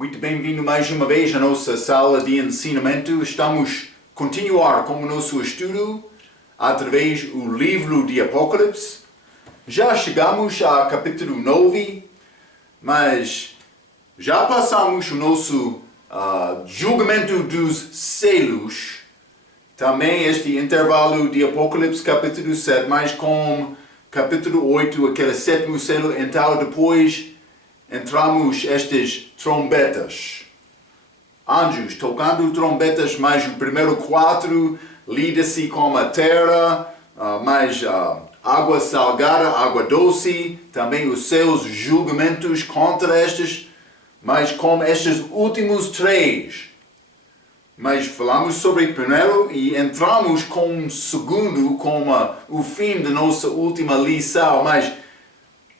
Muito bem-vindo mais uma vez à nossa sala de ensinamento. Estamos a continuar com o nosso estudo através do livro de Apocalipse. Já chegamos ao capítulo 9, mas já passamos o nosso julgamento dos selos. Também este intervalo de Apocalipse, capítulo 7, mas com capítulo 8, aquele sétimo selo, então depois entramos estas trombetas. Anjos tocando trombetas, mas o primeiro 4 lida-se com a terra, mais água salgada, água doce, também os seus julgamentos contra estas, mas com estes últimos 3. Mas falamos sobre o primeiro e entramos com o segundo, com o fim da nossa última lição, mas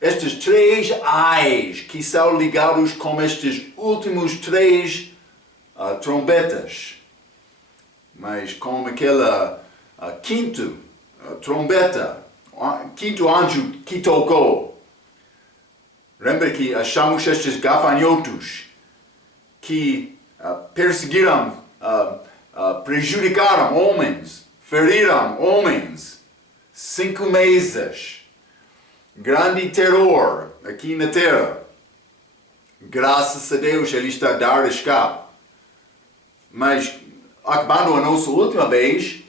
estes 3 ais que são ligados com estes últimos 3 trombetas. Mas com aquela quinto trombeta, quinto anjo que tocou. Lembra que achamos estes gafanhotos que perseguiram, prejudicaram homens, feriram homens. 5 meses. Grande terror aqui na terra. Graças a Deus ele está a dar escape. Mas acabando a nossa última vez,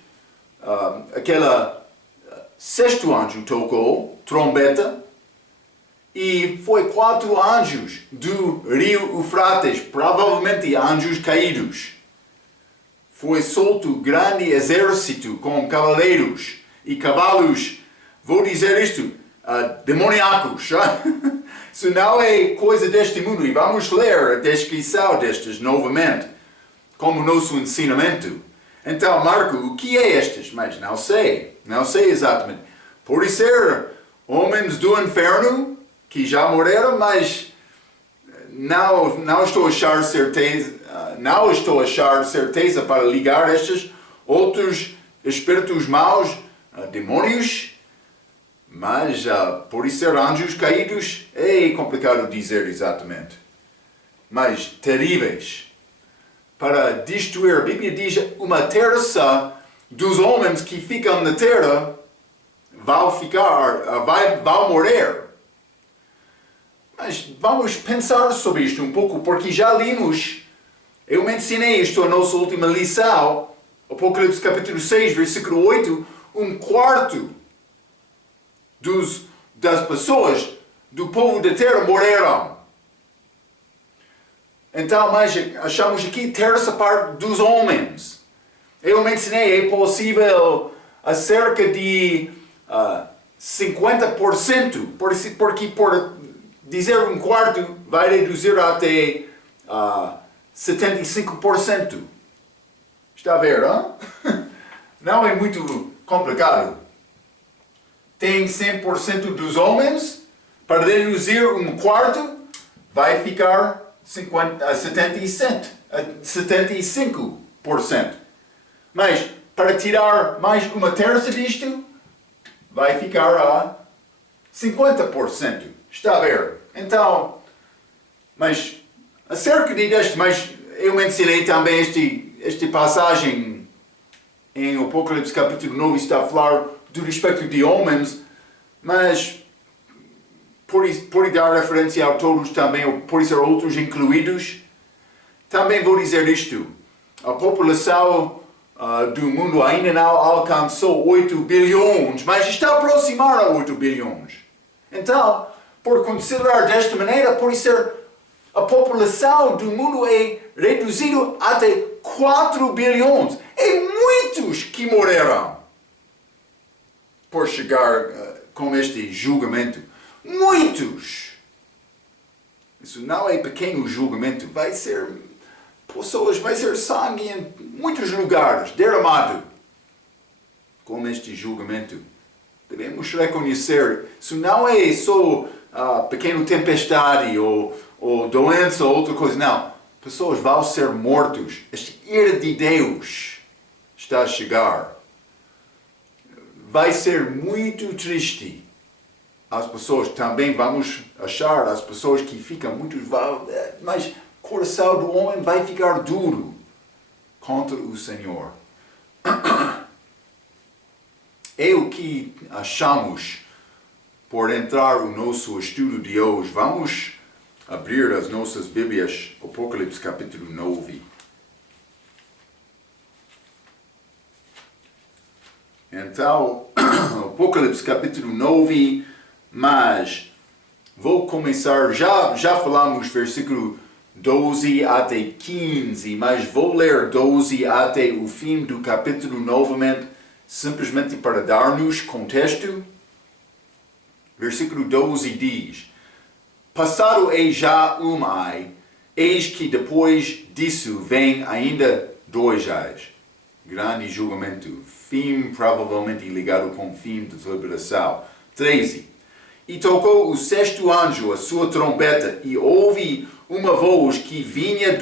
aquela sexto anjo tocou trombeta e foi 4 anjos do rio Eufrates, provavelmente anjos caídos. Foi solto grande exército com cavaleiros e cavalos. Vou dizer isto. Demoníacos. Isso não é coisa deste mundo. E vamos ler a descrição destes novamente, como nosso ensinamento. Então, Marco, o que é estes? Mas não sei exatamente. Pode ser homens do inferno que já morreram, mas não estou a achar certeza para ligar estes outros espíritos maus, demônios. Mas por ser anjos caídos, é complicado dizer exatamente. Mas terríveis. Para destruir, a Bíblia diz, uma terça dos homens que ficam na terra vão morrer. Mas vamos pensar sobre isto um pouco, porque já limos, eu mencionei isto na nossa última lição, Apocalipse capítulo 6, versículo 8, 1/4 das pessoas do povo da terra morreram. Então, mas achamos aqui terça parte dos homens. Eu mencionei, é possível cerca de 50%, porque por dizer 1/4 vai reduzir até 75%. Está a ver, não? Não é muito complicado. Tem 100% dos homens, para reduzir 1/4, vai ficar 75%. Mas, para tirar mais uma terça disto, vai ficar a 50%. Está a ver? Então, mas, acerca deste, mas eu mencionei também esta passagem em Apocalipse capítulo 9, está a falar do respeito de homens, mas por dar referência a todos também, ou por ser outros incluídos, também vou dizer isto. A população do mundo ainda não alcançou 8 bilhões, mas está a aproximar a 8 bilhões. Então, por considerar desta maneira, por ser a população do mundo é reduzida até 4 bilhões. É muitos que morreram por chegar com este julgamento. Muitos! Isso não é pequeno julgamento, vai ser sangue em muitos lugares, derramado. Com este julgamento, devemos reconhecer, isso não é só pequena tempestade ou doença ou outra coisa, não. Pessoas vão ser mortos. Esta ira de Deus está a chegar. Vai ser muito triste. As pessoas também vamos achar, as pessoas que ficam muito... Mas coração do homem vai ficar duro contra o Senhor. É o que achamos por entrar no nosso estudo de hoje. Vamos abrir as nossas Bíblias, Apocalipse capítulo 9. Então, Apocalipse capítulo 9, mas vou começar, já falamos versículo 12 até 15, mas vou ler 12 até o fim do capítulo novamente, simplesmente para dar-nos contexto. Versículo 12 diz: Passado é já ai, eis que depois disso vem ainda 2 ais. Grande julgamento, fim provavelmente ligado com o fim da tribulação. 13. E tocou o 6º anjo a sua trombeta, e ouvi uma voz que vinha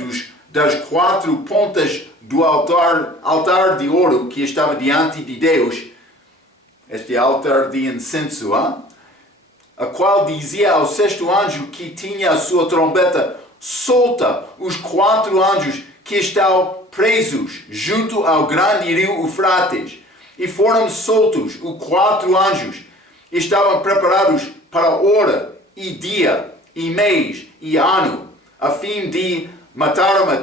das 4 pontas do altar de ouro que estava diante de Deus, este altar de incenso, a qual dizia ao 6º anjo que tinha a sua trombeta: solta os 4 anjos que estão presos junto ao grande rio Eufrates. E foram soltos os 4 anjos. Estavam preparados para hora e dia e mês e ano, a fim de matar a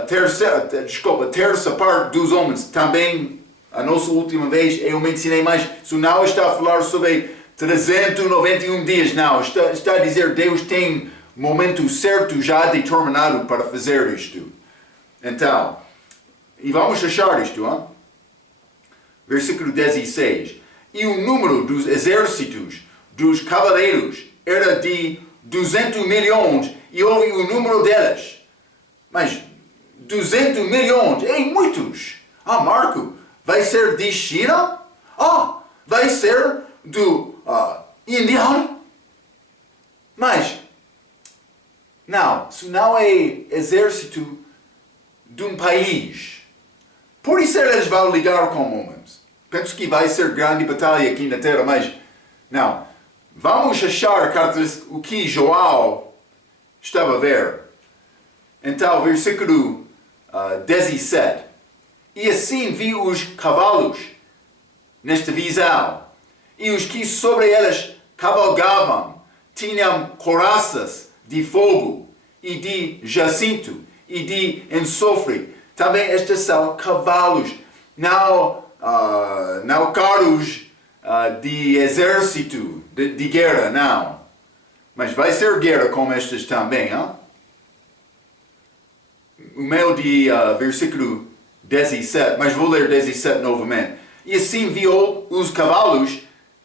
terça parte dos homens. Também, a nossa última vez, eu mencionei, mas isso não está a falar sobre 391 dias, não. Está a dizer que Deus tem momento certo já determinado para fazer isto. Então, e vamos achar isto, Versículo 16. E o número dos exércitos dos cavaleiros era de 200 milhões, e houve o número delas. Mas 200 milhões, muitos. Marco, vai ser de China? Vai ser do Indiano? Mas, não, isso não é exército de um país. Por isso eles vão lidar com homens. Penso que vai ser grande batalha aqui na terra, mas não. Vamos achar o que João estava a ver. Então, versículo 17. E assim vi os cavalos nesta visão, e os que sobre eles cavalgavam tinham couraças de fogo e de jacinto e de enxofre. Também estes são cavalos, não carros de exército, de guerra, não. Mas vai ser guerra com estes também. O meu de versículo 17, mas vou ler 17 novamente. E assim viu os cavalos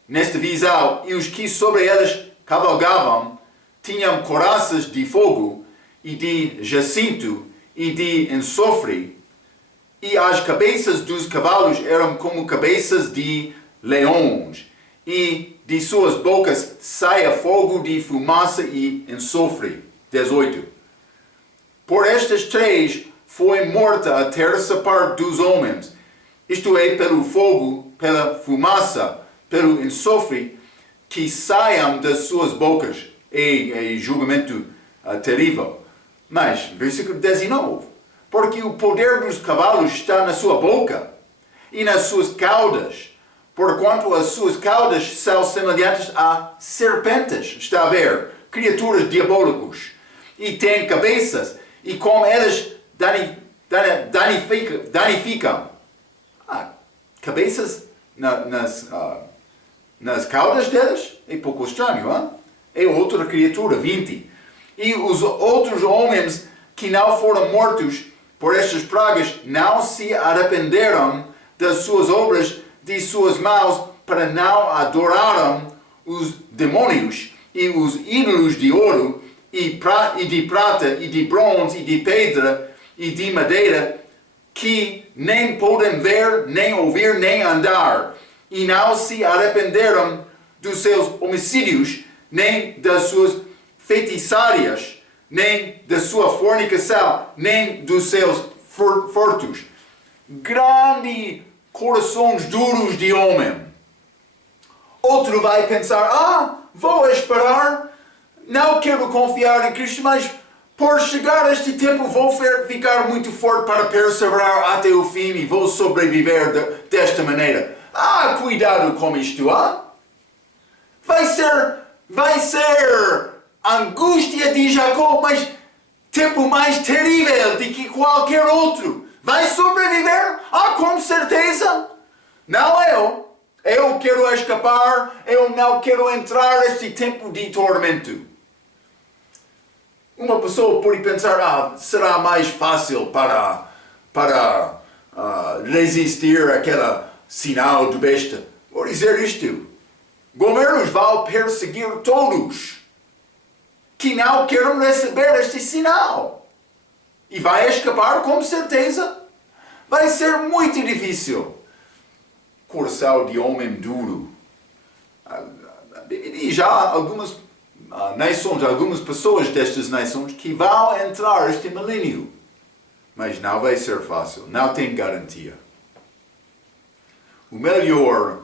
nesta visão, e os que sobre eles cavalgavam tinham couraças de fogo e de jacinto e de enxofre, e as cabeças dos cavalos eram como cabeças de leões, e de suas bocas saia fogo de fumaça e enxofre. 18. Por estas 3 foi morta a terça parte dos homens, isto é, pelo fogo, pela fumaça, pelo enxofre, que saiam das suas bocas. É julgamento terrível. Mas, versículo 19. Porque o poder dos cavalos está na sua boca e nas suas caudas, porquanto as suas caudas são semelhantes a serpentes. Está a ver? Criaturas diabólicas. E têm cabeças, e como elas danificam. Cabeças nas caudas delas? É pouco estranho, É outra criatura, 20. E os outros homens que não foram mortos por estas pragas não se arrependeram das suas obras de suas mãos, para não adorarem os demônios e os ídolos de ouro e de prata e de bronze e de pedra e de madeira, que nem podem ver, nem ouvir, nem andar, e não se arrependeram dos seus homicídios, nem das suas feitiçarias, nem da sua fornicação, nem dos seus furtos. Grande corações duros de homem. Outro vai pensar, vou esperar, não quero confiar em Cristo, mas por chegar a este tempo vou ficar muito forte para perseverar até o fim e vou sobreviver desta maneira. Cuidado com isto, Vai ser angústia de Jacó, mas tempo mais terrível do que qualquer outro. Vai sobreviver? Com certeza. Não eu. Eu quero escapar, eu não quero entrar neste tempo de tormento. Uma pessoa pode pensar, será mais fácil para resistir àquele sinal do besta. Vou dizer isto. Governos vão perseguir todos que não querem receber este sinal. E vai escapar com certeza. Vai ser muito difícil. Coração de homem duro. E já algumas nações, algumas pessoas destas nações que vão entrar este milênio. Mas não vai ser fácil. Não tem garantia. O melhor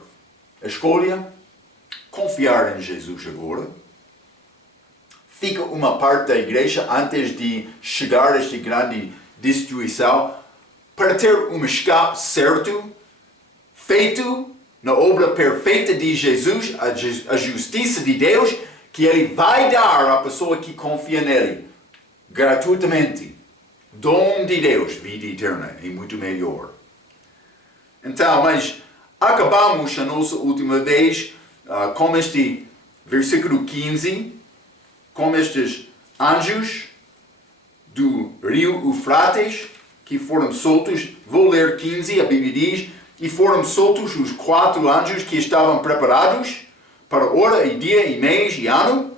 escolha, confiar em Jesus agora. Fica uma parte da igreja antes de chegar a esta grande destruição para ter um escape certo, feito na obra perfeita de Jesus, a justiça de Deus, que Ele vai dar à pessoa que confia nele, gratuitamente. Dom de Deus, vida eterna, é muito melhor. Então, mas acabamos a nossa última vez com este versículo 15, com estes anjos do rio Eufrates, que foram soltos. Vou ler 15, a Bíblia diz, e foram soltos os 4 anjos que estavam preparados para hora e dia e mês e ano,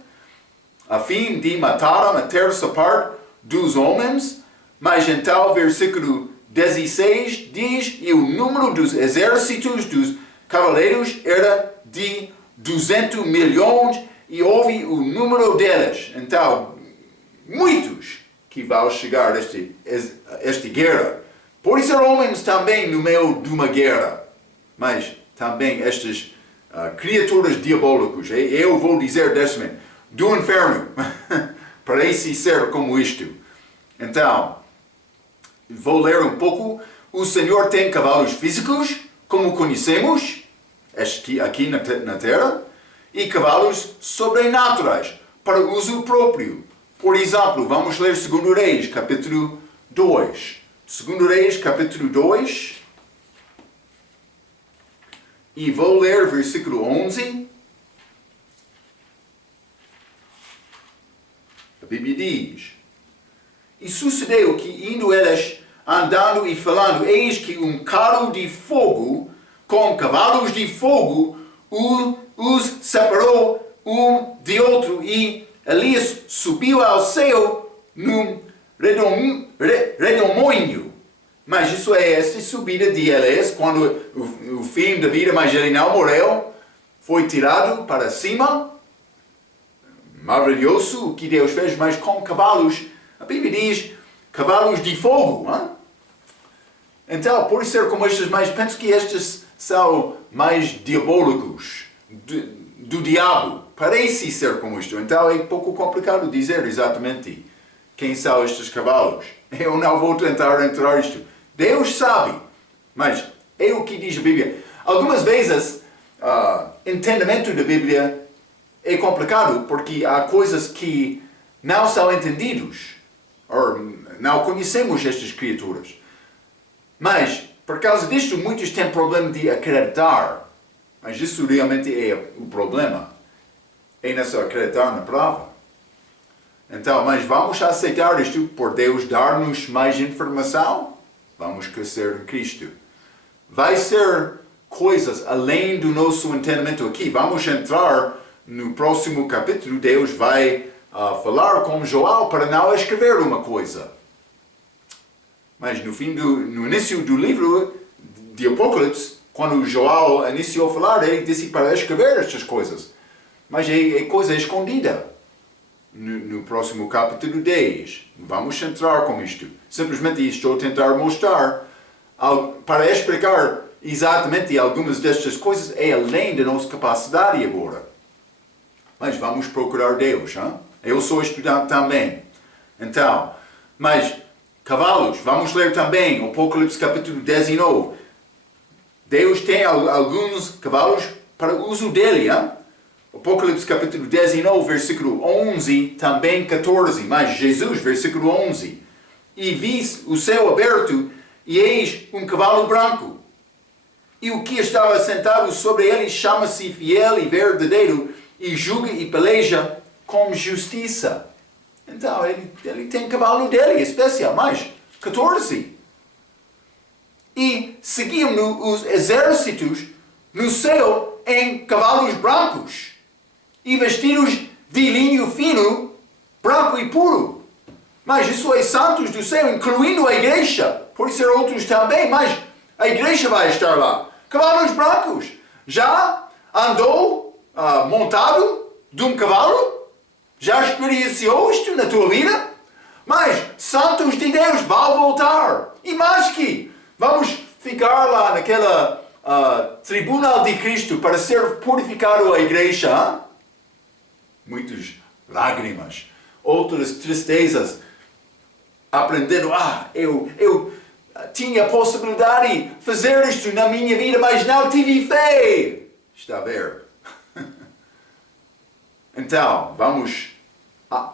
a fim de matar a terça parte dos homens. Mas então, versículo 16 diz, e o número dos exércitos dos cavaleiros era de 200 milhões, e houve o número deles. Então, muitos que vão chegar a esta guerra. Pode ser homens também no meio de uma guerra, mas também estas criaturas diabólicas, eu vou dizer desta maneira, do inferno, parece ser como isto. Então, vou ler um pouco. O Senhor tem cavalos físicos, como conhecemos, aqui na terra, e cavalos sobrenaturais, para uso próprio. Por exemplo, vamos ler 2 Reis, capítulo 2. 2 Reis, capítulo 2. E vou ler versículo 11. A Bíblia diz: E sucedeu que, indo eles andando e falando, eis que um carro de fogo, com cavalos de fogo, os separou um de outro, e Elias subiu ao céu num redemoinho. Mas isso é esta subida de Elias, quando o fim da vida, mas ele não morreu, foi tirado para cima. Maravilhoso o que Deus fez, mas com cavalos. A Bíblia diz cavalos de fogo. Então, por ser como estes, mas penso que estes são mais diabólicos, do diabo. Parece ser como isto. Então é um pouco complicado dizer exatamente quem são estes cavalos. Eu não vou tentar entrar isto. Deus sabe. Mas é o que diz a Bíblia. Algumas vezes, entendimento da Bíblia é complicado porque há coisas que não são entendidas. Ou não conhecemos estas criaturas. Mas, por causa disto, muitos têm problema de acreditar. Mas isso realmente é o problema. É nessa acreditar na palavra. Então, mas vamos aceitar isto por Deus dar-nos mais informação? Vamos crescer em Cristo. Vai ser coisas além do nosso entendimento aqui. Vamos entrar no próximo capítulo. Deus vai falar com João para não escrever uma coisa. Mas no início do livro de Apocalipse, quando João iniciou a falar, ele disse para escrever estas coisas. Mas é coisa escondida. No próximo capítulo 10. Vamos entrar com isto. Simplesmente estou a tentar mostrar, para explicar exatamente algumas destas coisas, é além da nossa capacidade agora. Mas vamos procurar Deus. Eu sou estudante também. Então, mas cavalos, vamos ler também Apocalipse capítulo 19. Deus tem alguns cavalos para o uso dele. Hein? Apocalipse capítulo 19, versículo 11, também 14. Mas Jesus, versículo 11. E vi o céu aberto, e eis um cavalo branco. E o que estava sentado sobre ele chama-se Fiel e Verdadeiro, e julga e peleja com justiça. Então, ele tem cavalo dele, especial, mais 14. E seguiam-no os exércitos no céu em cavalos brancos, e vestidos de linho fino, branco e puro. Mas isso é santos do céu, incluindo a igreja. Pode ser outros também, mas a igreja vai estar lá. Cavalos brancos. Já andou montado de um cavalo? Já experienciou isto na tua vida? Mas santos de Deus vão voltar. E mais que vamos ficar lá naquela tribunal de Cristo para ser purificado a igreja. Hein? Muitas lágrimas, outras tristezas. Aprendendo, eu tinha a possibilidade de fazer isto na minha vida, mas não tive fé. Está a ver? Então, vamos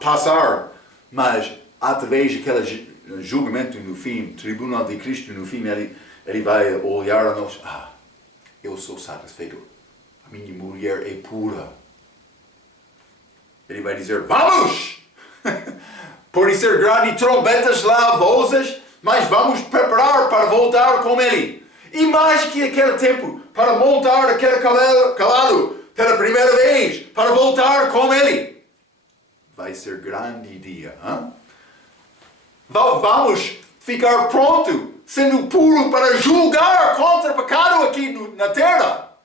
passar, mas através daquele julgamento no fim, tribunal de Cristo no fim, ele vai olhar a nós. Eu sou satisfeito. A minha mulher é pura. Ele vai dizer, vamos! Pode ser grande trombetas lá, vozes, mas vamos preparar para voltar com ele. E mais que aquele tempo, para montar aquele cavalo pela primeira vez, para voltar com ele. Vai ser grande dia. Hein? Vamos ficar pronto, sendo puro para julgar contra o pecado aqui na terra.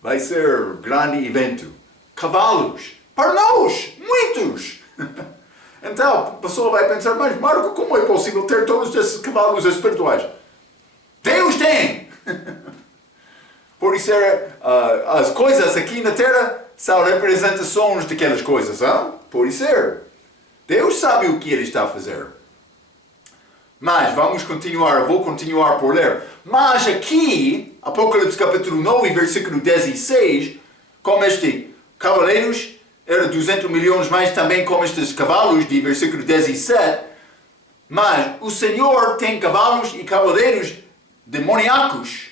Vai ser grande evento. Cavalos. Para nós, muitos. Então, a pessoa vai pensar, mas Marco, como é possível ter todos esses cavalos espirituais? Deus tem! Por isso, as coisas aqui na Terra são representações daquelas coisas. Hein? Por isso, Deus sabe o que Ele está a fazer. Mas, vamos continuar, eu vou continuar por ler. Mas aqui, Apocalipse capítulo 9, versículo 16, como este cavaleiros, era 200 milhões mais também como estes cavalos de versículo 17. Mas o Senhor tem cavalos e cavaleiros demoníacos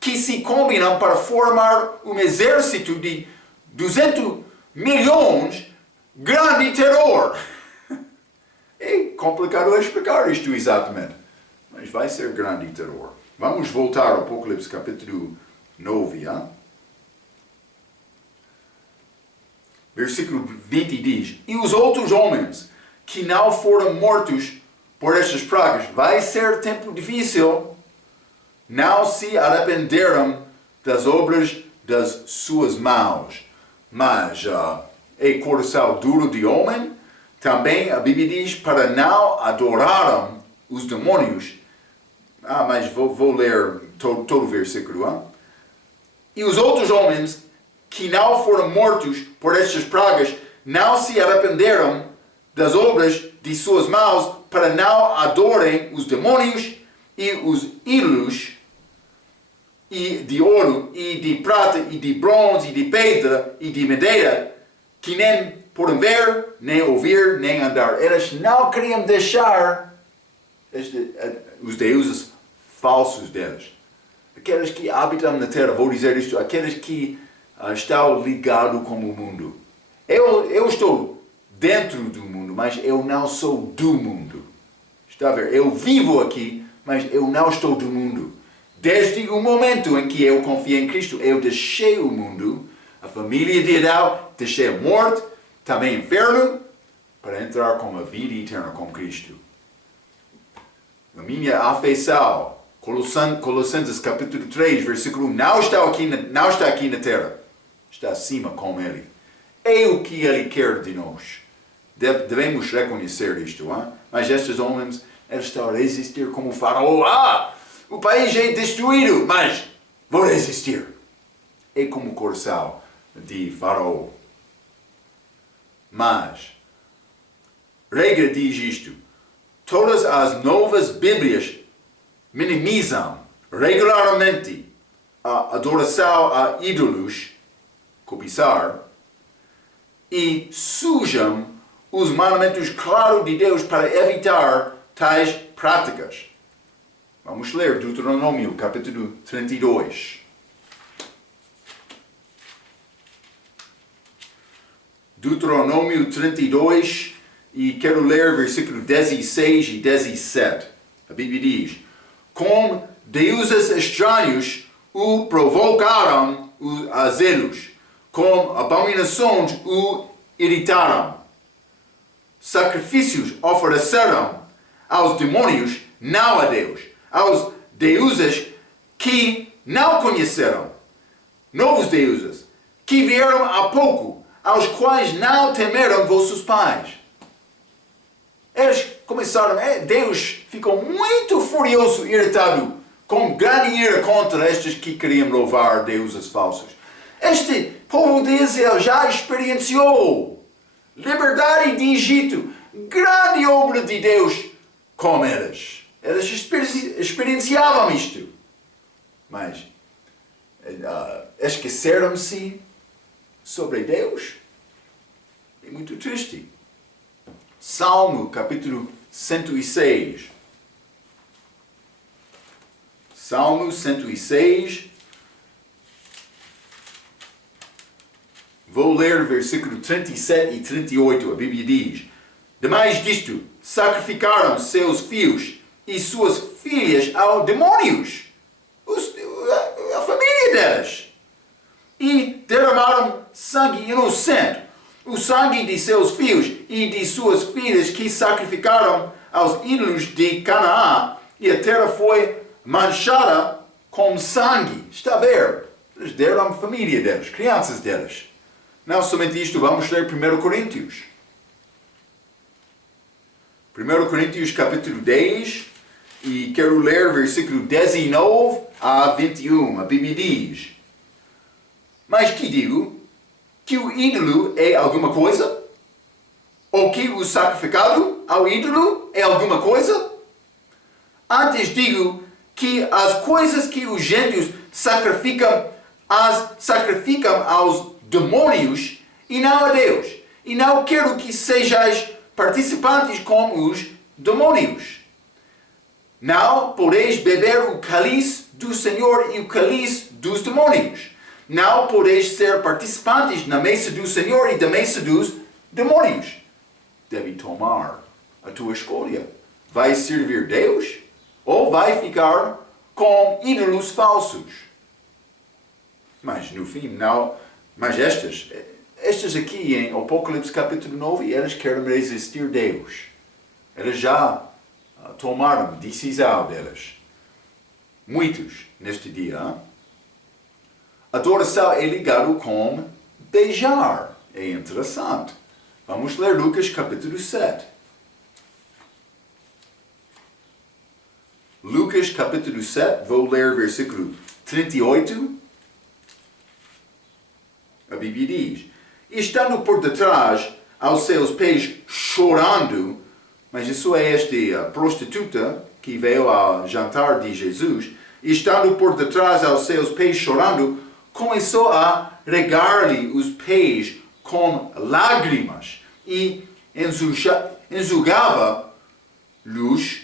que se combinam para formar um exército de 200 milhões, grande terror. É complicado explicar isto exatamente, mas vai ser grande terror. Vamos voltar ao Apocalipse capítulo 9, hein? Versículo 20 diz, e os outros homens que não foram mortos por estas pragas, vai ser tempo difícil, não se arrependeram das obras das suas mãos. Mas é coração duro de homem, também a Bíblia diz, para não adoraram os demônios. Mas vou ler todo o versículo. Hein? E os outros homens que não foram mortos por estas pragas, não se arrependeram das obras de suas mãos, para não adorem os demônios e os ídolos e de ouro, e de prata, e de bronze, e de pedra, e de madeira, que nem podem ver, nem ouvir, nem andar. Eles não queriam deixar os deuses falsos deles. Aqueles que habitam na terra, vou dizer isto, aqueles que estão ligados com o mundo. Eu estou dentro do mundo, mas eu não sou do mundo. Está a ver? Eu vivo aqui, mas eu não estou do mundo. Desde o momento em que eu confiei em Cristo, eu deixei o mundo, a família de Adão, deixei a morte, também o inferno, para entrar com a vida eterna com Cristo. A minha afeição, Colossenses capítulo 3, versículo 1, não está aqui na terra, está acima com Ele. É o que Ele quer de nós. Devemos reconhecer isto. Hein? Mas estes homens, eles estão a resistir como faraó. O país é destruído, mas vou resistir. É como o coração de faraó. Mas, regra diz isto, todas as novas Bíblias minimizam regularmente a adoração a ídolos, cobiçar, e sujam os mandamentos claros de Deus para evitar tais práticas. Vamos ler Deuteronômio, capítulo 32. Deuteronômio 32, e quero ler versículo 16 e 17. A Bíblia diz, com deuses estranhos o provocaram a zelos, com abominações o irritaram. Sacrifícios ofereceram aos demônios, não a Deus, aos deuses que não conheceram, novos deuses, que vieram há pouco, aos quais não temeram vossos pais. Eles começaram, Deus ficou muito furioso, irritado, com grande ira contra estes que queriam louvar deuses falsos. Este povo de Israel já experienciou liberdade de Egito, grande obra de Deus com eles. Eles experienciavam isto. Mas esqueceram-se sobre Deus. É muito triste. Salmo, capítulo 106. Salmo 106. Vou ler versículo 37 e 38. A Bíblia diz, demais disto, sacrificaram seus filhos e suas filhas aos demônios, a família delas, e derramaram sangue inocente, o sangue de seus filhos e de suas filhas que sacrificaram aos ídolos de Canaã, e a terra foi manchada com sangue. Está a ver? Eles deram a família deles, crianças deles. Não somente isto, vamos ler 1 Coríntios. 1 Coríntios capítulo 10, e quero ler versículo 19 a 21. A Bíblia diz, mas que digo? Que o ídolo é alguma coisa? Ou que o sacrificado ao ídolo é alguma coisa? Antes digo que as coisas que os gentios sacrificam, as sacrificam aos demônios e não a Deus. E não quero que sejais participantes com os demônios. Não podeis beber o cálice do Senhor e o cálice dos demônios. Não podeis ser participantes na mesa do Senhor e da mesa dos demônios. Deve tomar a tua escolha. Vai servir Deus ou vai ficar com ídolos falsos? Mas no fim, não. Mas estas aqui em Apocalipse capítulo 9, eles querem resistir a Deus. Eles já tomaram a decisão deles. Muitos neste dia. Adoração é ligado com beijar. É interessante. Vamos ler Lucas capítulo 7. Lucas capítulo 7, vou ler versículo 38. A Bíblia diz, estando por detrás aos seus pés chorando, mas isso é a prostituta que veio ao jantar de Jesus, estando por detrás aos seus pés chorando, começou a regar-lhe os pés com lágrimas e enxugava-lhes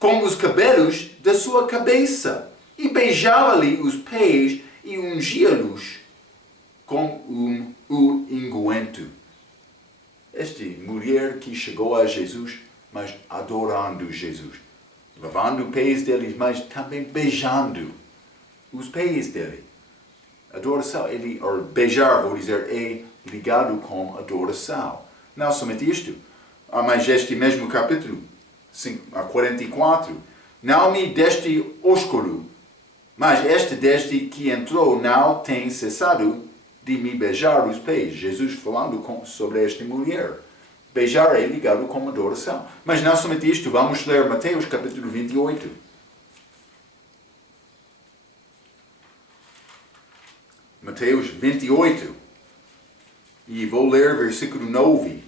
com os cabelos da sua cabeça e beijava-lhe os pés e ungia-los com o unguento. Esta mulher que chegou a Jesus, mas adorando Jesus, lavando os pés dele, mas também beijando os pés dele. Adoração, ou beijar, vou dizer, é ligado com adoração. Não somente isto, mas este mesmo capítulo, 44, não me deste ósculo, mas este desde que entrou não tem cessado de me beijar os pés. Jesus falando sobre esta mulher. Beijar é ligado com adoração. Mas não somente isto, vamos ler Mateus capítulo 28. Mateus 28. E vou ler versículo 9.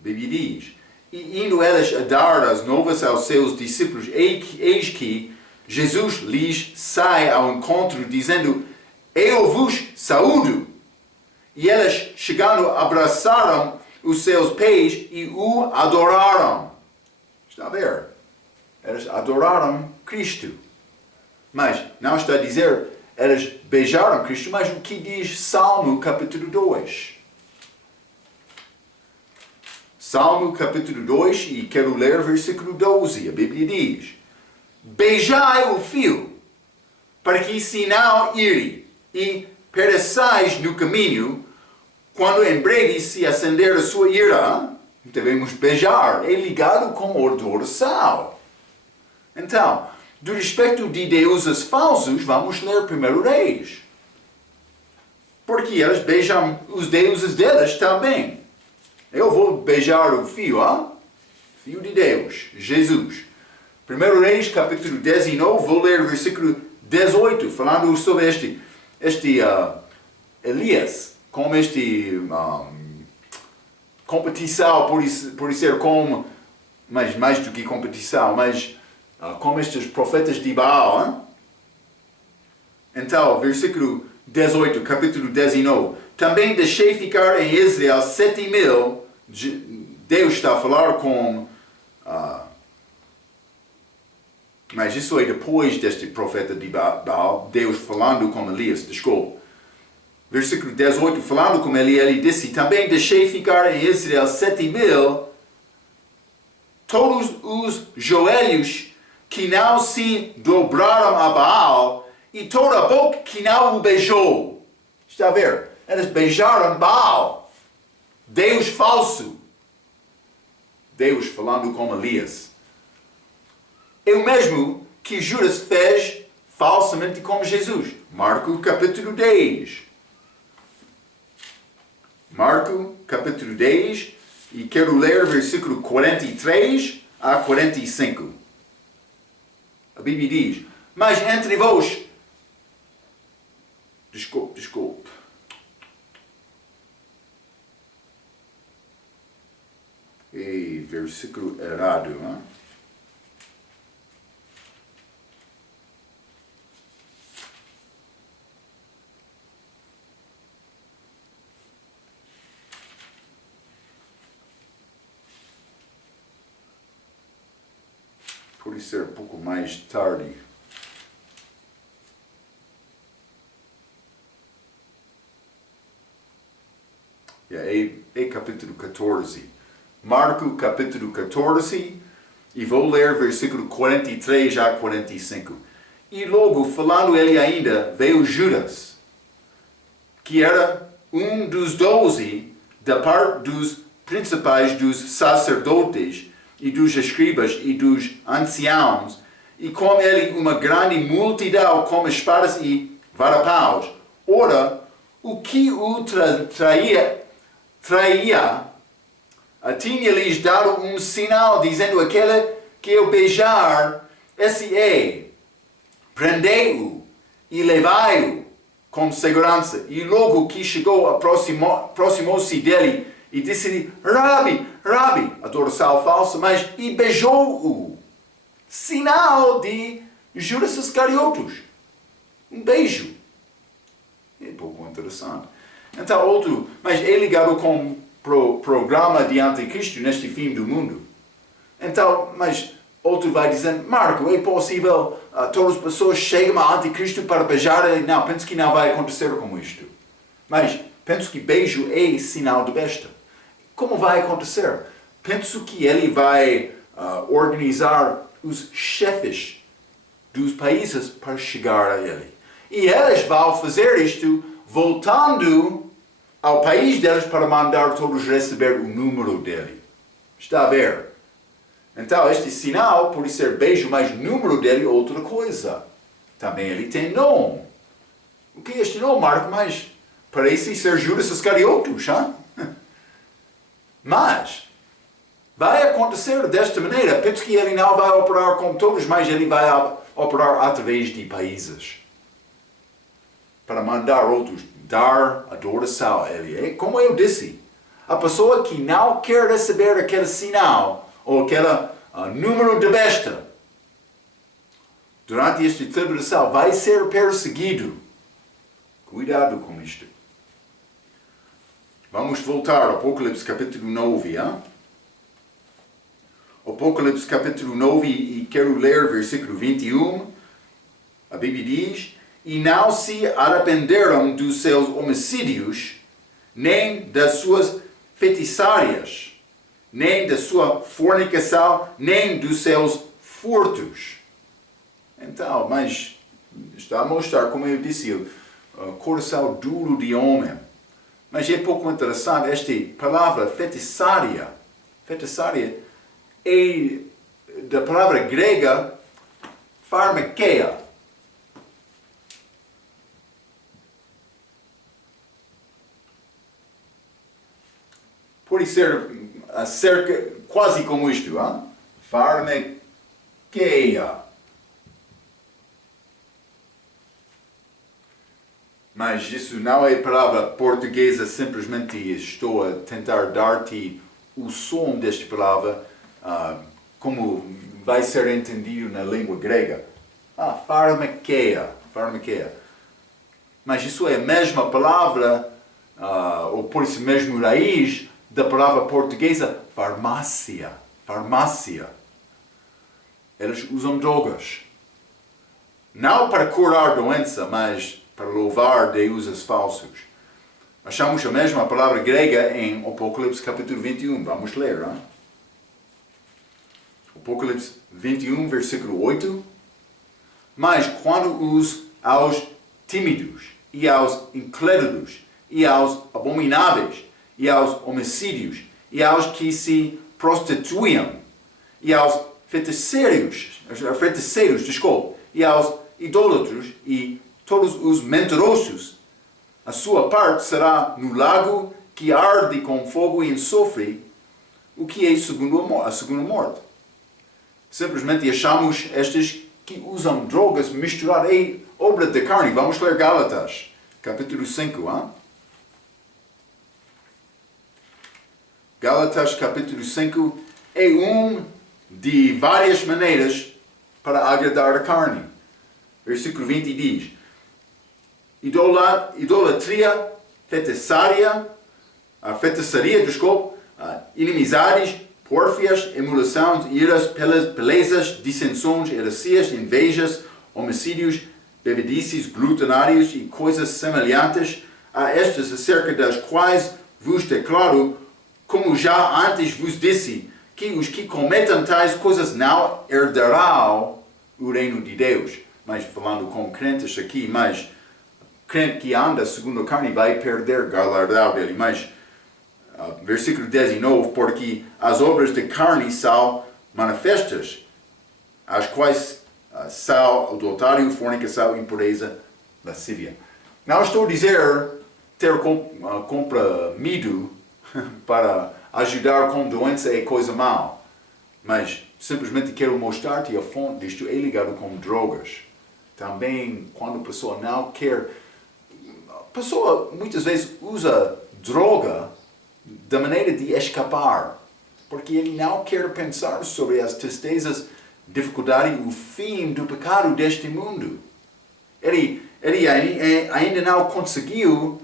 A Bíblia diz: E indo elas a dar as novas aos seus discípulos, eis que Jesus lhes sai ao encontro, dizendo: Eu vos saúdo. E elas, chegando, abraçaram os seus pés e o adoraram. Está a ver? Elas adoraram Cristo. Mas não está a dizer, elas beijaram Cristo, mas o que diz Salmo capítulo 2? Salmo capítulo 2, e quero ler versículo 12. A Bíblia diz: Beijai o filho, para que sinal ire, e pereçais no caminho, quando em breve se acender a sua ira. Devemos beijar, é ligado com adoração. Então, do respeito de deuses falsos, vamos ler 1 Reis. Porque elas beijam os deuses delas também. Eu vou beijar o filho, Filho de Deus, Jesus. 1 Reis, capítulo 19, vou ler versículo 18, falando sobre este Elias, como competição, por ser como, mas mais do que competição, mas como estes profetas de Baal. Então, versículo 18, capítulo 19. Também deixei ficar em Israel 7.000, Deus está a falar com, mas isso é depois deste profeta de Baal, Deus falando com Elias, desculpa. Versículo 18, falando com ele disse: Também deixei ficar em Israel 7.000, todos os joelhos que não se dobraram a Baal, e toda a boca que não o beijou. Está a ver? Eles beijaram Baal, Deus falso. Deus falando com Elias. É o mesmo que Judas fez falsamente com Jesus. Marcos capítulo 10. Marcos capítulo 10, e quero ler versículo 43 a 45. A Bíblia diz: Mas entre vós... Desculpe. E versículo errado, hein? Pode ser um pouco mais tarde. É capítulo 14. Marcos capítulo 14, e vou ler versículo 43 a 45. E logo, falando ele ainda, veio Judas, que era um dos 12, da parte dos principais dos sacerdotes, e dos escribas e dos anciãos, e com ele uma grande multidão com espadas e varapaus. Ora, o que o traía, tinha-lhes dado um sinal, dizendo: Aquele que eu beijar, esse é, prendei-o e levai-o com segurança. E logo que chegou, aproximou-se dele e disse-lhe: Rabi, adoração falsa, mas e beijou-o. Sinal de Judas Iscariotes. Um beijo. É um pouco interessante. Então, mas é ligado com o programa de anticristo neste fim do mundo. Então, mas outro vai dizer: Marco, é possível todas as pessoas chegam ao anticristo para beijar? Não, penso que não vai acontecer com isto. Mas penso que beijo é sinal de besta. Como vai acontecer? Penso que ele vai organizar os chefes dos países para chegar a ele. E eles vão fazer isto voltando ao país deles para mandar todos receber o número dele. Está a ver? Então, este sinal pode ser beijo, mas o número dele é outra coisa. Também ele tem nome. O que é este nome, Marco? Mas parece ser Judas Iscariotes, hein? Mas vai acontecer desta maneira. Penso que ele não vai operar com todos, mas ele vai operar através de países. para mandar outros dar adoração a Ele. É como eu disse, a pessoa que não quer receber aquele sinal ou aquele número de besta durante esta tribulação vai ser perseguido. Cuidado com isto. Vamos voltar ao Apocalipse capítulo 9. Hein? Apocalipse capítulo 9 e quero ler versículo 21. A Bíblia diz: e não se arrependeram dos seus homicídios, nem das suas feitiçarias, nem da sua fornicação, nem dos seus furtos. Então, mas está a mostrar, como eu disse, o coração duro de homem. Mas é pouco interessante, esta palavra feitiçaria. Feitiçaria é da palavra grega pharmakeia. Pode ser quase como isto, hein? Pharmakeia. Mas isso não é palavra portuguesa, simplesmente estou a tentar dar-te o som desta palavra, como vai ser entendido na língua grega. Pharmakeia. Mas isso é a mesma palavra, ou por isso mesmo raiz, da palavra portuguesa farmácia. Eles usam drogas. Não para curar doença, mas para louvar deuses falsos. Achamos a mesma palavra grega em Apocalipse capítulo 21. Vamos ler. Hein? Apocalipse 21, versículo 8. Mas quando aos tímidos, e aos incrédulos, e aos abomináveis, e aos homicídios, e aos que se prostituem, e aos feiticeiros, e aos idólatros, e todos os mentirosos, a sua parte será no lago que arde com fogo e enxofre, o que é a segunda morte. Simplesmente achamos estes que usam drogas misturadas em obra de carne. Vamos ler Gálatas, capítulo 5. Hein? Gálatas, capítulo 5, é de várias maneiras para agradar a carne. Versículo 20 diz: idolatria, feitiçaria, inimizades, pórfias, emulações, iras, belezas, dissensões, heresias, invejas, homicídios, bebedices, glutanários e coisas semelhantes a estas, acerca das quais vos declaro, como já antes vos disse, que os que cometem tais coisas não herdarão o reino de Deus. Mas falando com crentes aqui, mas crente que anda segundo a carne vai perder galardão dele. Mas versículo 19, porque as obras de carne são manifestas, as quais são adultério, fornicação, impureza, lascívia. Não estou a dizer ter comprimido para ajudar com doença é coisa má, mas simplesmente quero mostrar-te a fonte disto é ligado com drogas. Também quando a pessoa não quer, a pessoa muitas vezes usa droga da maneira de escapar, porque ele não quer pensar sobre as tristezas, dificuldade e o fim do pecado deste mundo. Ele ainda não conseguiu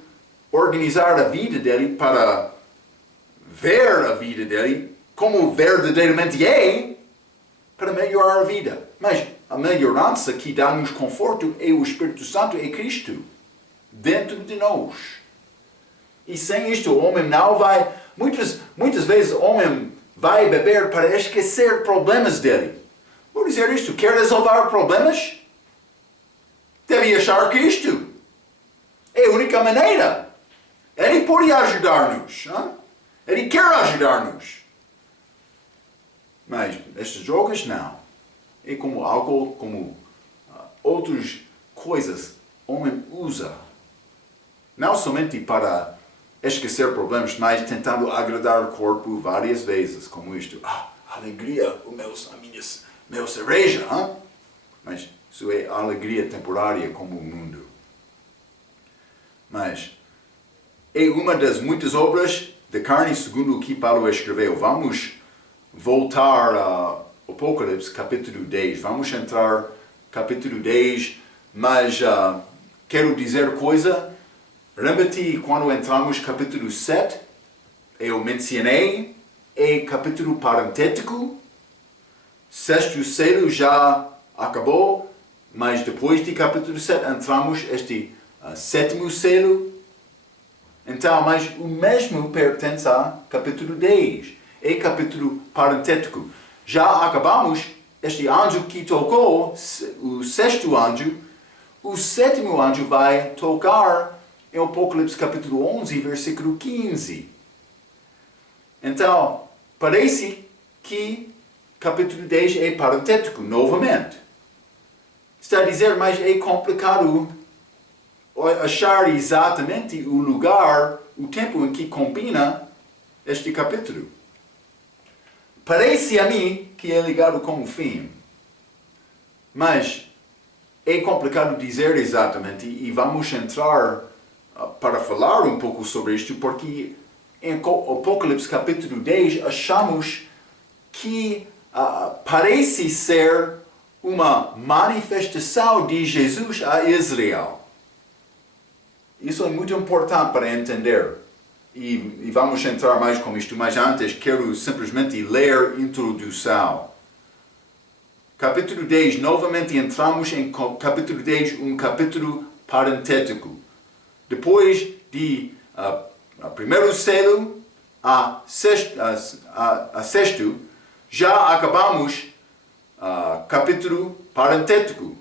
organizar a vida dele para ver a vida dele como verdadeiramente é, para melhorar a vida. Mas a melhorança que dá-nos conforto é o Espírito Santo, é Cristo, dentro de nós. E sem isto o homem não vai, muitas vezes o homem vai beber para esquecer problemas dele. Vou dizer isto, quer resolver problemas? Deve achar que isto é a única maneira. Ele pode ajudar-nos. Ele quer ajudar-nos. Mas estas drogas não. É como álcool, como outras coisas o homem usa. Não somente para esquecer problemas, mas tentando agradar o corpo várias vezes, como isto. Alegria, meu cereja. Mas isso é alegria temporária como o mundo. mas é uma das muitas obras de carne segundo o que Paulo escreveu. Vamos voltar a Apocalipse, capítulo 10. Vamos entrar capítulo 10, mas quero dizer coisa. Lembra-te quando entramos capítulo 7, eu mencionei, é capítulo parentético. Sexto selo já acabou, mas depois de capítulo 7 entramos este sétimo selo. Então, mas o mesmo pertence a capítulo 10. É capítulo parentético. Já acabamos este anjo que tocou, o sexto anjo. O sétimo anjo vai tocar em Apocalipse capítulo 11, versículo 15. Então, parece que capítulo 10 é parentético, novamente. Está a dizer, mas é complicado achar exatamente o lugar, o tempo em que combina este capítulo. Parece a mim que é ligado com o fim, mas é complicado dizer exatamente e vamos entrar para falar um pouco sobre isto, porque em Apocalipse capítulo 10 achamos que parece ser uma manifestação de Jesus a Israel. Isso é muito importante para entender. E vamos entrar mais com isto, mas antes quero simplesmente ler a introdução. Capítulo 10, novamente entramos em capítulo 10, um capítulo parentético. Depois de primeiro selo a sexto, já acabamos capítulo parentético.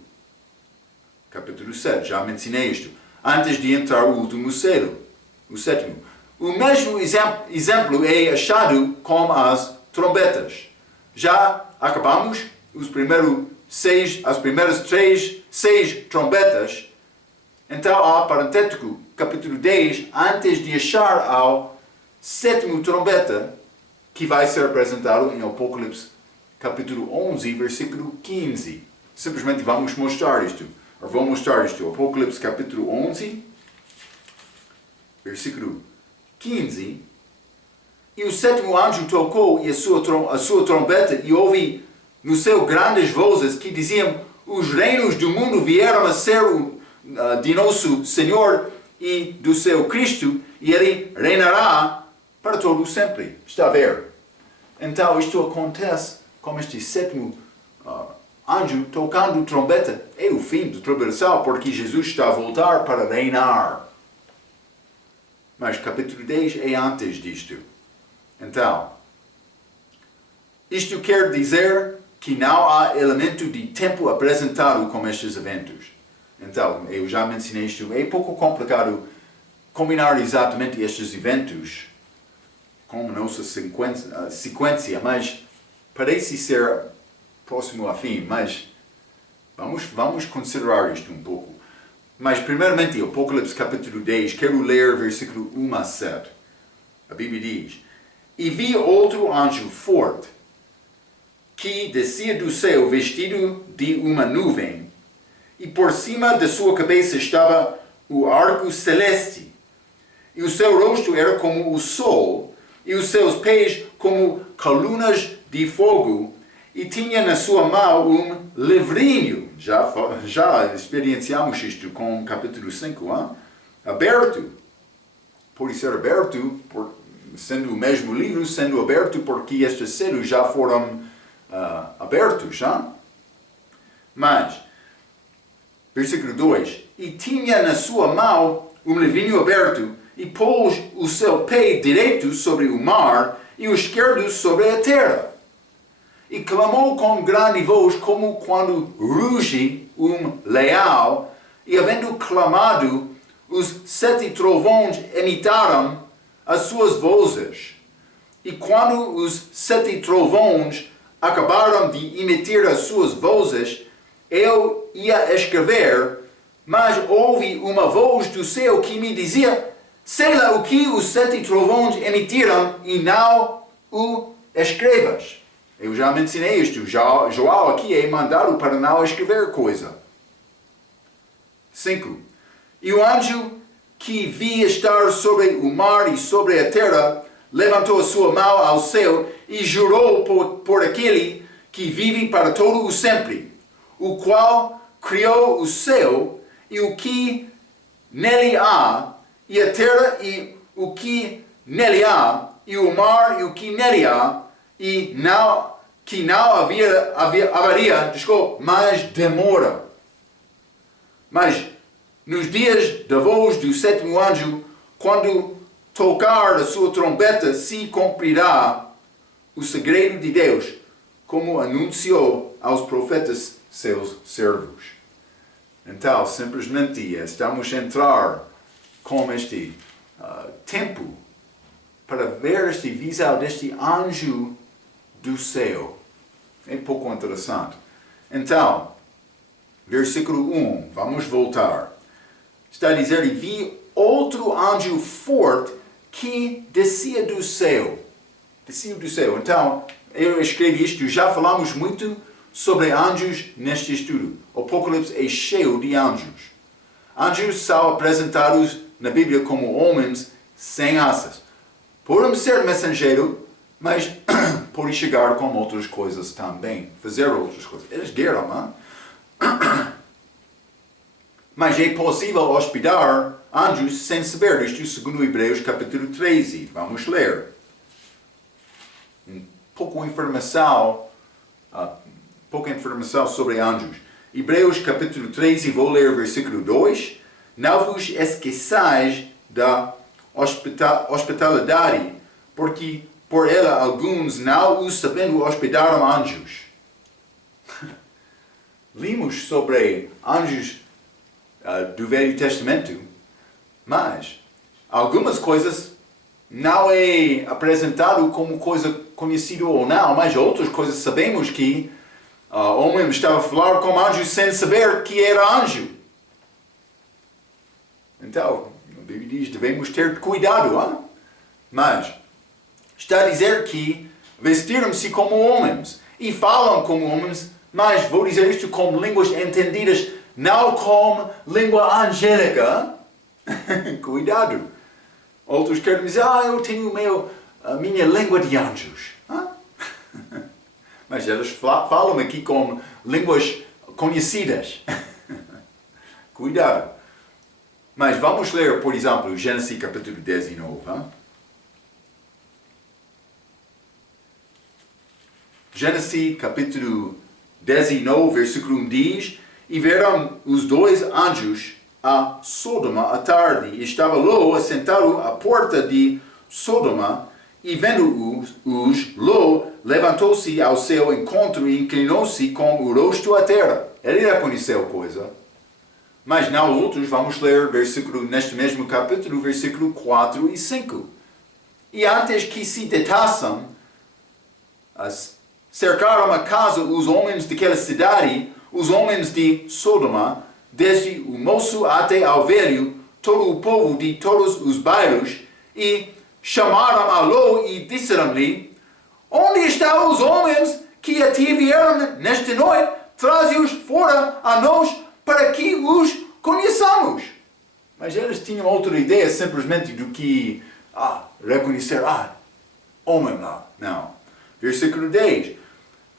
Capítulo 7, já mencionei isto. Antes de entrar o último selo, o sétimo. O mesmo exemplo é achado com as trombetas. Já acabamos as primeiras seis trombetas. Então, há parentético, capítulo 10, antes de achar ao sétimo trombeta, que vai ser apresentado em Apocalipse, capítulo 11, versículo 15. Simplesmente vamos mostrar isto. Eu vou mostrar isto. Apocalipse, capítulo 11, versículo 15. E o sétimo anjo tocou a sua trombeta e ouvi no céu grandes vozes que diziam: os reinos do mundo vieram a ser de nosso Senhor e do seu Cristo, e ele reinará para todo sempre. Está a ver? Então isto acontece com este sétimo anjo tocando trombeta. É o fim da tribulação, porque Jesus está a voltar para reinar. Mas capítulo 10 é antes disto. Então, isto quer dizer que não há elemento de tempo apresentado com estes eventos. Então, eu já mencionei isto. É um pouco complicado combinar exatamente estes eventos com a nossa sequência, mas parece ser próximo ao fim. Mas vamos considerar isto um pouco. Mas, primeiramente, Apocalipse capítulo 10, quero ler versículo 1 a 7. A Bíblia diz: e vi outro anjo forte, que descia do céu vestido de uma nuvem, e por cima da sua cabeça estava o arco celeste, e o seu rosto era como o sol, e os seus pés como colunas de fogo, e tinha na sua mão um livrinho. Já experienciamos isto com o capítulo 5, aberto. Pode ser aberto, sendo o mesmo livro, sendo aberto porque estes selos já foram abertos. Mas, versículo 2: e tinha na sua mão um livrinho aberto, e pôs o seu pé direito sobre o mar, e o esquerdo sobre a terra. E clamou com grande voz, como quando ruge um leão, e havendo clamado, os 7 trovões imitaram as suas vozes. E quando os 7 trovões acabaram de emitir as suas vozes, eu ia escrever, mas ouvi uma voz do céu que me dizia: sei lá o que os 7 trovões emitiram, e não o escrevas. Eu já mencionei isto. João aqui é mandado para não escrever coisa. 5. E o anjo que vi estar sobre o mar e sobre a terra, levantou a sua mão ao céu e jurou por aquele que vive para todo o sempre, o qual criou o céu e o que nele há, e a terra e o que nele há, e o mar e o que nele há, e que não haveria mais demora. Mas nos dias da voz do sétimo anjo, quando tocar a sua trombeta, se cumprirá o segredo de Deus, como anunciou aos profetas seus servos. Então, simplesmente estamos a entrar com este tempo para ver este visão deste anjo do céu. É um pouco interessante. Então, versículo 1, vamos voltar. Está a dizer, e vi outro anjo forte que descia do céu. Descia do céu. Então, eu escrevi isto, já falamos muito sobre anjos neste estudo. O Apocalipse é cheio de anjos. Anjos são apresentados na Bíblia como homens sem asas. Podem ser mensageiros, mas podem chegar com outras coisas também. Fazer outras coisas. Eles guerram, não? Mas é possível hospedar anjos sem saber. Isto segundo Hebreus capítulo 13. Vamos ler. Pouca informação sobre anjos. Hebreus capítulo 13, vou ler o versículo 2. Não vos esqueçais da hospitalidade, porque por ela alguns não os sabendo hospedaram anjos. Limos sobre anjos do Velho Testamento, mas algumas coisas não é apresentado como coisa conhecida ou não, mas outras coisas sabemos que o homem estava a falar com anjos sem saber que era anjo. Então, a Bíblia diz, devemos ter cuidado, hein? Mas está a dizer que vestiram-se como homens e falam como homens, mas vou dizer isto com línguas entendidas, não com língua angélica. Cuidado. Outros querem dizer, eu tenho a minha língua de anjos. Mas eles falam aqui com línguas conhecidas. Cuidado. Mas vamos ler, por exemplo, Gênesis capítulo 19. Gênesis capítulo 19, versículo 1 diz, e viram os dois anjos a Sodoma à tarde, e estava Ló assentado à porta de Sodoma, e vendo-os, Ló levantou-se ao seu encontro e inclinou-se com o rosto à terra. Ele reconheceu a coisa. Mas não outros, vamos ler neste mesmo capítulo, versículo 4 e 5. E antes que se deitassem, cercaram a casa os homens daquela cidade, os homens de Sodoma, desde o moço até ao velho, todo o povo de todos os bairros, e chamaram a Ló e disseram-lhe, onde estão os homens que a ti vieram nesta noite? Traze-os fora a nós para que os conheçamos. Mas eles tinham outra ideia simplesmente do que reconhecer, homem lá. Não. Versículo 10.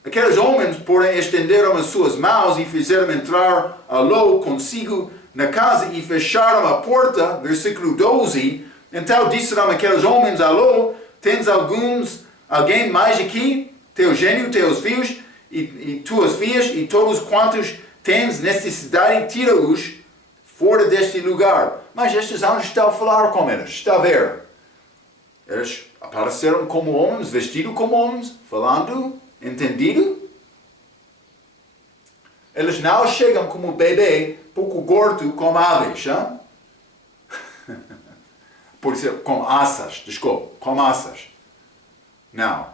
Aqueles homens, porém, estenderam as suas mãos e fizeram entrar a Ló consigo na casa e fecharam a porta. Versículo 12. Então disseram aqueles homens a Ló, tens alguém mais aqui? Teu gênio, teus filhos e tuas filhas e todos quantos tens nesta cidade, tira-os fora deste lugar. Mas estes anjos estão a falar com eles, está a ver? Eles apareceram como homens, vestidos como homens, falando, entendido. Eles não chegam como bebê, pouco gordo, como aves, hein? Por exemplo, com asas, com asas. Não.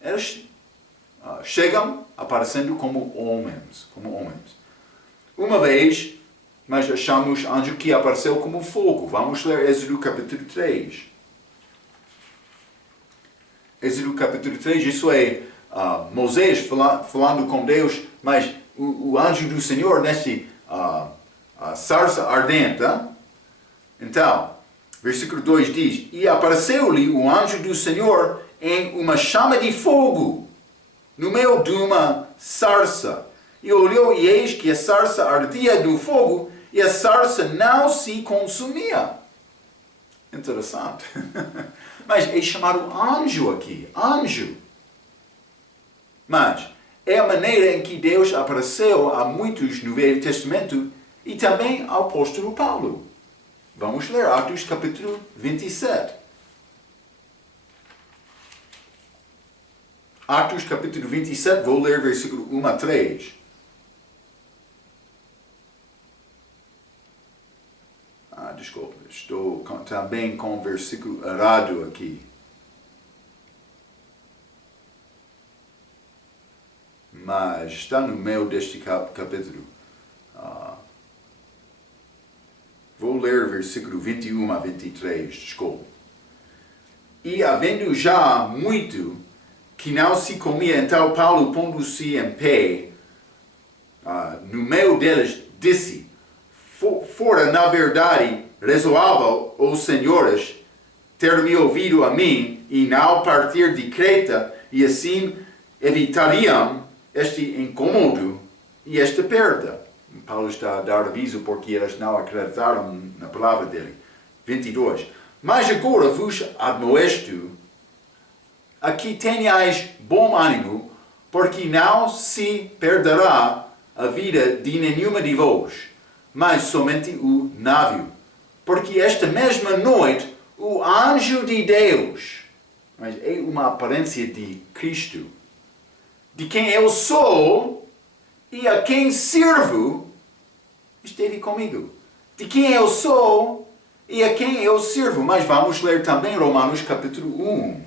Eles chegam aparecendo como homens. Uma vez, nós achamos anjo que apareceu como fogo. Vamos ler Êxodo capítulo 3. Êxodo capítulo 3, isso é Moisés falando com Deus, mas o anjo do Senhor neste sarça ardente. Então, versículo 2 diz: E apareceu-lhe o anjo do Senhor em uma chama de fogo, no meio de uma sarça. E olhou, e eis que a sarça ardia do fogo, e a sarça não se consumia. Interessante. Mas é chamado anjo aqui, anjo. Mas é a maneira em que Deus apareceu a muitos no Velho Testamento e também ao apóstolo Paulo. Vamos ler Atos capítulo 27. Atos capítulo 27, vou ler versículo 1 a 3. Desculpa, estou também com o versículo errado aqui. Mas está no meio deste capítulo. Vou ler versículo 21 a 23, desculpa. E havendo já muito que não se comia, então Paulo, pondo-se em pé, no meio deles, disse: Fora, na verdade, razoável, os senhores, ter me ouvido a mim, e não partir de Creta, e assim evitariam este incômodo e esta perda. Paulo está a dar aviso porque eles não acreditaram na palavra dele. 22. Mas agora vos admoesto, aqui tenhais bom ânimo, porque não se perderá a vida de nenhuma de vós, mas somente o navio. Porque esta mesma noite o anjo de Deus, mas é uma aparência de Cristo, de quem eu sou e a quem sirvo, esteve comigo. De quem eu sou e a quem eu sirvo. Mas vamos ler também Romanos capítulo 1.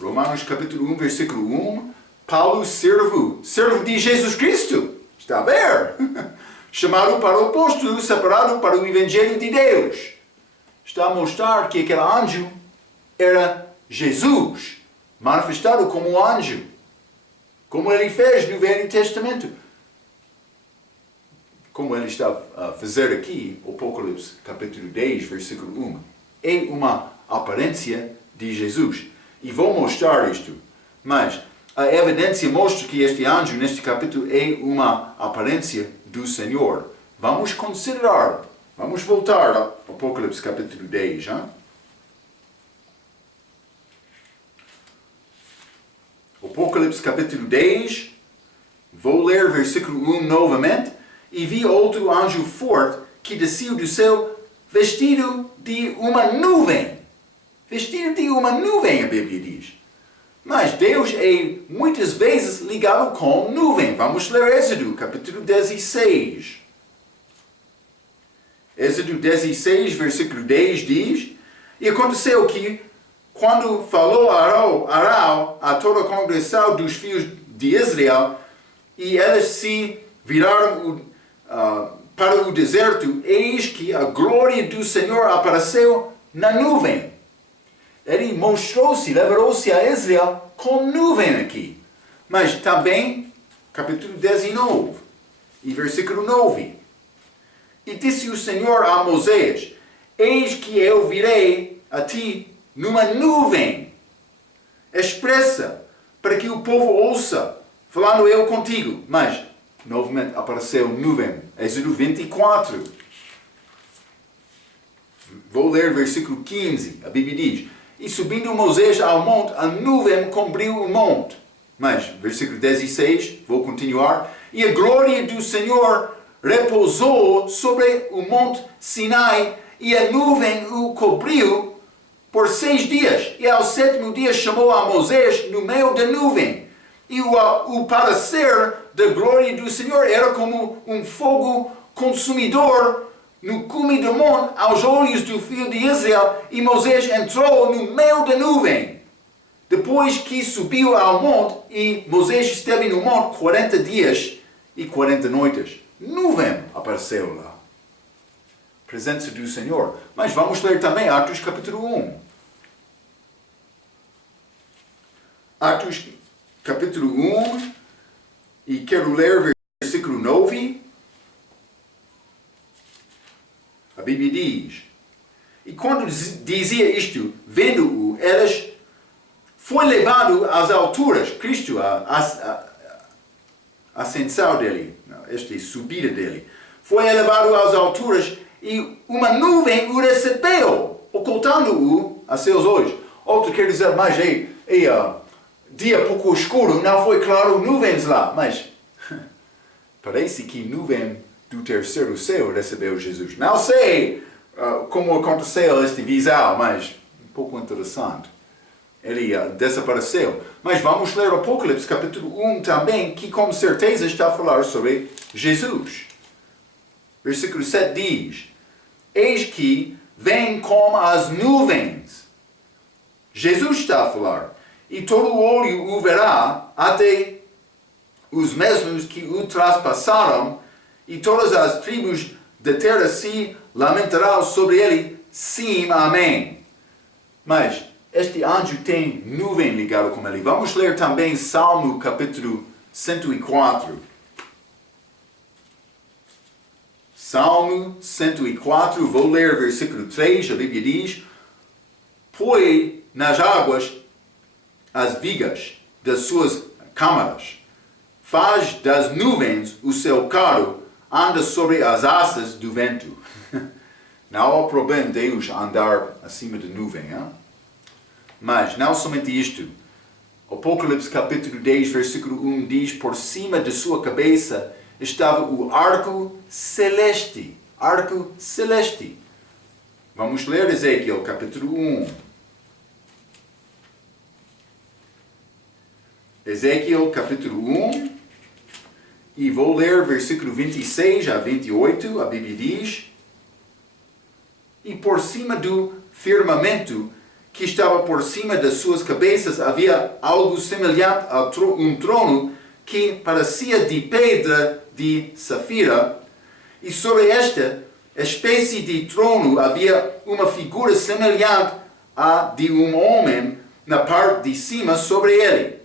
Romanos capítulo 1, versículo 1. Paulo, servo de Jesus Cristo. Está a ver? Chamado para o apóstolo, separado para o Evangelho de Deus. Está a mostrar que aquele anjo era Jesus, manifestado como anjo, como ele fez no Velho Testamento. Como ele está a fazer aqui, Apocalipse capítulo 10, versículo 1. É uma aparência de Jesus. E vou mostrar isto. Mas a evidência mostra que este anjo, neste capítulo, é uma aparência do Senhor. Vamos considerar. Vamos voltar a Apocalipse capítulo 10. Hein? Apocalipse capítulo 10. Vou ler versículo 1 novamente. E vi outro anjo forte que desceu do céu vestido de uma nuvem. Vestido de uma nuvem, a Bíblia diz. Mas Deus é muitas vezes ligado com nuvem. Vamos ler Êxodo, capítulo 16. Êxodo 16, versículo 10 diz: E aconteceu que, quando falou Arão a toda a congregação dos filhos de Israel, e eles se viraram para o deserto, eis que a glória do Senhor apareceu na nuvem. Ele mostrou-se, revelou-se a Israel com nuvem aqui. Mas também, capítulo 19, e versículo 9. E disse o Senhor a Moisés: Eis que eu virei a ti numa nuvem expressa, para que o povo ouça, falando eu contigo. Mas, novamente, apareceu nuvem. Êxodo 24. Vou ler versículo 15. A Bíblia diz: E subindo Moisés ao monte, a nuvem cobriu o monte. Mas, versículo 16, vou continuar. E a glória do Senhor repousou sobre o monte Sinai, e a nuvem o cobriu por 6 dias. E ao 7º dia chamou a Moisés no meio da nuvem. E o parecer da glória do Senhor era como um fogo consumidor no cume do monte aos olhos do filho de Israel, e Moisés entrou no meio da nuvem. Depois que subiu ao monte, e Moisés esteve no monte 40 dias e 40 noites. Nuvem apareceu lá. Presença do Senhor. Mas vamos ler também Atos capítulo 1. Atos capítulo 1, e quero ler versículo 9. A Bíblia diz. E quando dizia isto, vendo-o, elas foi levado às alturas, Cristo, a ascensão dele, esta subida dele, foi elevado às alturas e uma nuvem o recebeu, ocultando-o a seus olhos. Outro quer dizer, mas dia pouco escuro, não foi claro nuvens lá, mas parece que nuvem do terceiro céu recebeu Jesus. Não sei como aconteceu este visão, mas um pouco interessante. Ele desapareceu. Mas vamos ler Apocalipse capítulo 1 também, que com certeza está a falar sobre Jesus. Versículo 7 diz: Eis que vem como as nuvens. Jesus está a falar. E todo o olho o verá, até os mesmos que o traspassaram, e todas as tribos da terra se lamentarão sobre ele. Sim, amém. Mas este anjo tem nuvem ligada com ele. Vamos ler também Salmo capítulo 104. Salmo 104, vou ler versículo 3, a Bíblia diz: Põe nas águas as vigas das suas câmaras, faz das nuvens o seu carro, anda sobre as asas do vento. Não há problema Deus andar acima da nuvem, hein? Mas não somente isto. Apocalipse capítulo 10, versículo 1 diz: por cima de sua cabeça estava o arco celeste. Arco celeste. Vamos ler Ezequiel capítulo 1. Ezequiel capítulo 1. E vou ler versículo 26 a 28. A Bíblia diz: e por cima do firmamento que estava por cima das suas cabeças havia algo semelhante a um trono que parecia de pedra de safira, e sobre esta espécie de trono havia uma figura semelhante à de um homem na parte de cima sobre ele,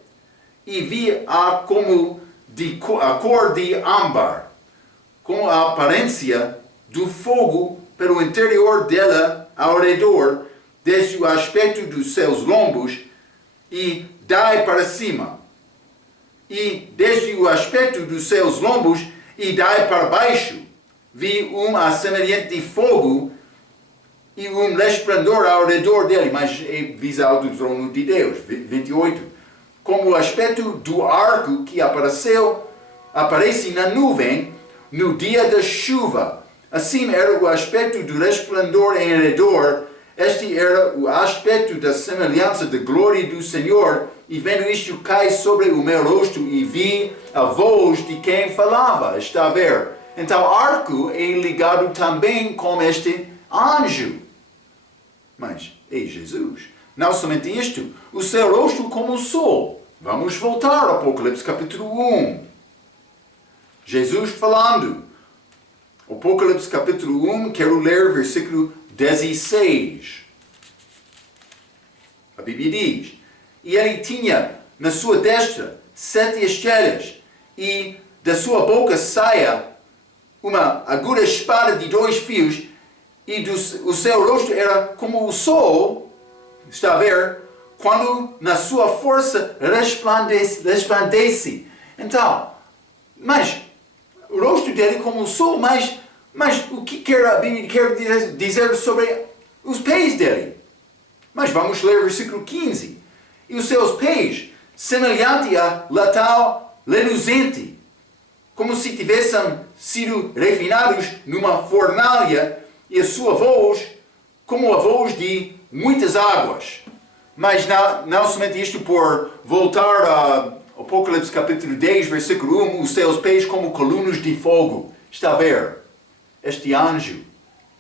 e vi-a como a cor de âmbar, com a aparência do fogo pelo interior dela ao redor, desde o aspecto dos seus lombos e dai para cima, e desde o aspecto dos seus lombos e dai para baixo, vi semelhante de fogo e resplendor ao redor dele, mas é visão do trono de Deus. 28. Como o aspecto do arco que aparece na nuvem no dia da chuva, assim era o aspecto do resplendor em redor. Este era o aspecto da semelhança da glória do Senhor, e vendo isto cai sobre o meu rosto e vi a voz de quem falava. Está a ver? Então, arco é ligado também com este anjo. Mas é Jesus. Não somente isto, o seu rosto como o sol. Vamos voltar ao Apocalipse capítulo 1. Jesus falando. Apocalipse capítulo 1, quero ler versículo 16. A Bíblia diz: e ele tinha na sua destra 7 estrelas, e da sua boca saia uma aguda espada de 2 fios, e o seu rosto era como o sol, está a ver, quando na sua força resplandece. Então, mas o rosto dele como o sol, mas o que a Bíblia quer dizer sobre os pés dele? Mas vamos ler o versículo 15. E os seus pés, semelhante a metal reluzente, como se tivessem sido refinados numa fornalha, e a sua voz como a voz de muitas águas. Mas não somente isto, por voltar a Apocalipse capítulo 10, versículo 1, os seus pés como colunas de fogo. Está a ver? Este anjo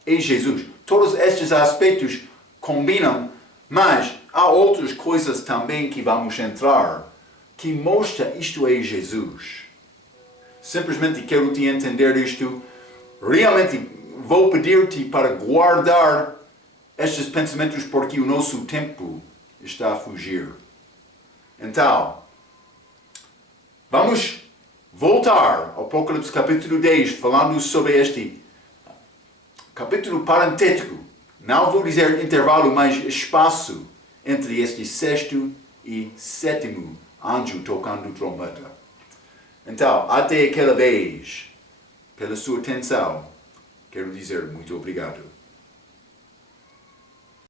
é Jesus. Todos estes aspectos combinam, mas há outras coisas também que vamos entrar, que mostra isto é Jesus. Simplesmente quero te entender isto. Realmente vou pedir-te para guardar estes pensamentos, porque o nosso tempo está a fugir. Então, vamos voltar ao Apocalipse capítulo 10, falando sobre este capítulo parentético. Não vou dizer intervalo, mas espaço entre este sexto e sétimo anjo tocando trombeta. Então, até aquela vez, pela sua atenção, quero dizer muito obrigado.